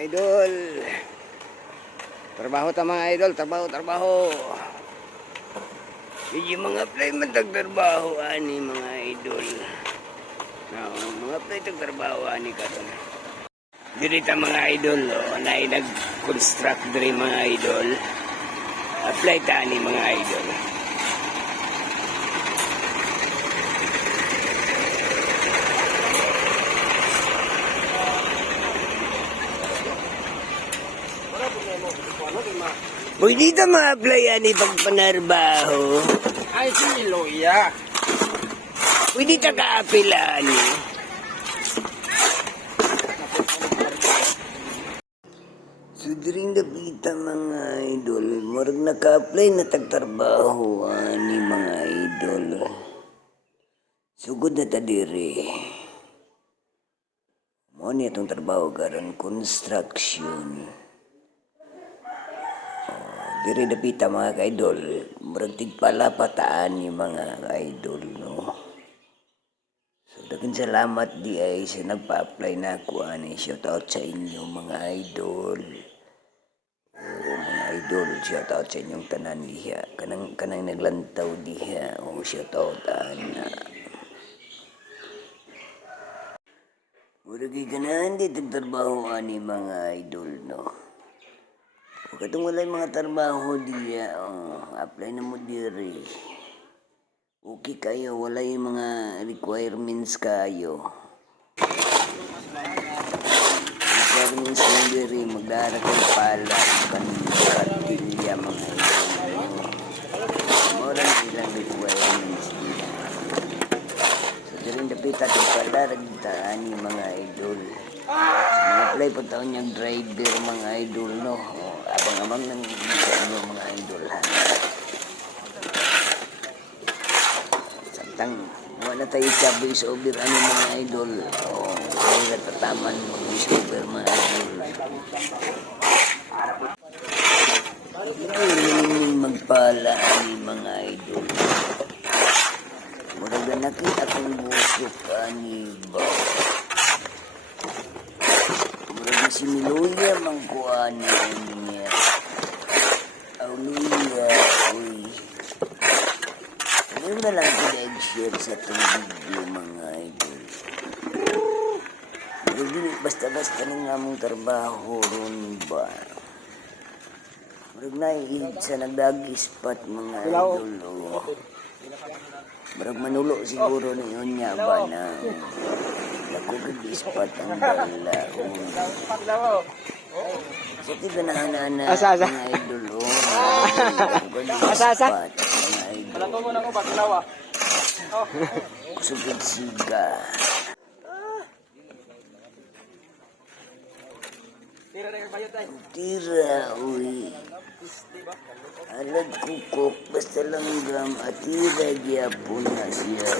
idol. Trabaho ta mga idol, trabaho. Yung mga play man tagtrabaho ani mga idol. Mga play tagtrabaho ani karon. Diri ta mga idol, na nag-construct diri mga idol. Apply ta ani mga idol. Pwede dito ma-apply yan pagpanarbaho. Ay, si Loya. Pwede ta ka-appelan. So, diring napita mga idol, marag naka-apply na tagtrabaho ni mga idol. Sugod na ta diri. Mo ni itong trabaho karon construction. Diri dapita mga ka-idol, murag tigpalapataan ni mga ka-idol, no? So, daghang salamat di ay sa nagpa-apply na ako, ani. Shout out sa inyo mga idol. Mga idol, shout out sa inyong tanan diha. Kanang naglantaw diha, shout out ana. Murag ganahan di tagtrabaho ani mga idol, no? Katong walay mga trabaho diya, apply na mo diri. Okay kayo, walay mga requirements kayo. Requirements lang diri, magdara kayo pala, kanilya mga idol. Murang ilang requirements diya. So, diri dapita ito pala, ragtaan ni mga idol. So, mag-apply po taon niyang driver mga idol, no? Abang-abang ng mga idol, ha? Samtang wala tayo sa voice over ano mga idol, ay natataman mo voice over mga idol. Hindi magpala ani mga idol. Murag na nakita kong busok ani ba? Murag si Miloya mangkuhan niya. Luya, uy. Ngayon na lang pinag-share sa itong video mga idol. Basta-basta na nga mong trabaho ron ba? Marag naiid sa nagdag-ispat mga idol. Marag manulo siguro na yun niya ba na nagkukag-ispat ang dala. So, tiga na mga idol, Asa? mga idol. Wala ko muna ko paglawa. Kusugod siga. Tira, uy. Alag kukok, basta langgam, at tira gyapon na siya.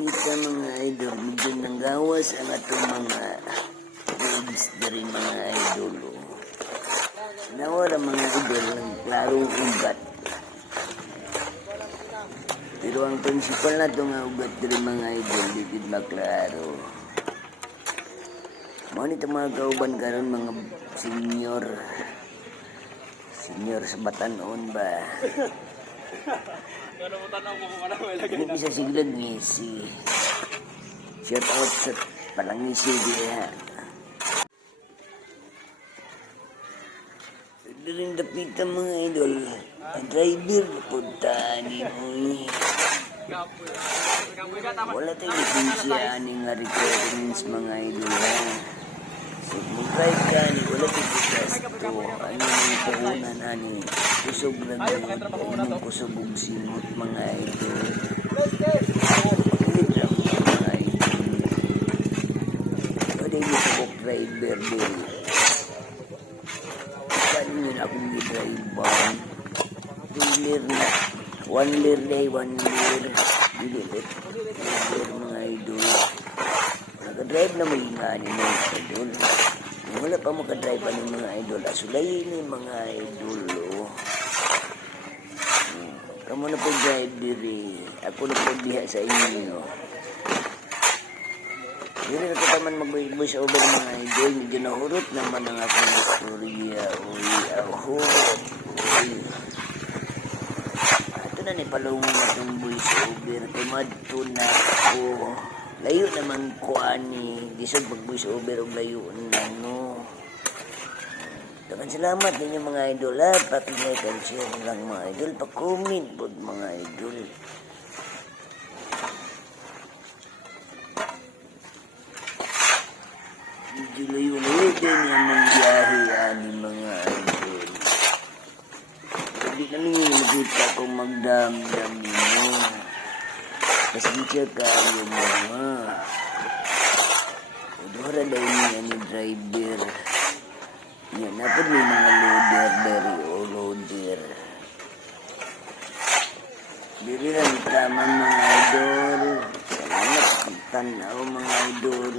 Kita mga idol, medyo nang gawas ang atong mga pigs dari mga idol. Nawala mga idol ng klarong ugat. Pero ang prinsipal na itong ugat dari mga idol, dikit maklaro. Mga nito mga kauban karon mga senior sa Batanon ba? Hindi bisa siglag ngisi. Shout out sa palangisi diya. Daring dapita mga idol. Ang driver punta ni mo. Wala tayo lisensya ni nga requirements mga idol. So mag-drive ka ni wala tayo gasto. Ano yung puhunan ani. Kusog na doon. Anong kusog og simot mga idol. Hindi lang mga idol. Pwede yung kusog driver din. Paano yun akong i-drive? Trailer na. 1 year day, 1 year. Dililit. Driver mga idol. Naka-drive na may nga ni mga idol. Wala pa makadrive pa ng mga idol. Asulay ni mga idol. Kamu na po drive diri. Ako na po diha sa inyo. Dili na ko taman mag-voice over mga idol. Medyo nahurot naman ang akong istorya. Uy, ahurot. Uy. Ito na ni palungan itong voice over. Tumadto na ako. Layo naman ko ani. Disod mag-voice over o layo na no. Dagan salamat ninyo mga idol ha. Paki-like and share lang mga idol. Pa-comment po mga idol. Medyo layo-layo din yung mangyahe ani mga idol. Hindi namin yung nakita kong magdamdam ninyo. Pasensya kayo mga. Udora daw niya ni driver. Yan, dapat may mga loader dari o loader. Dili lang tama mga idol. Salamat pagtanaw mga idol.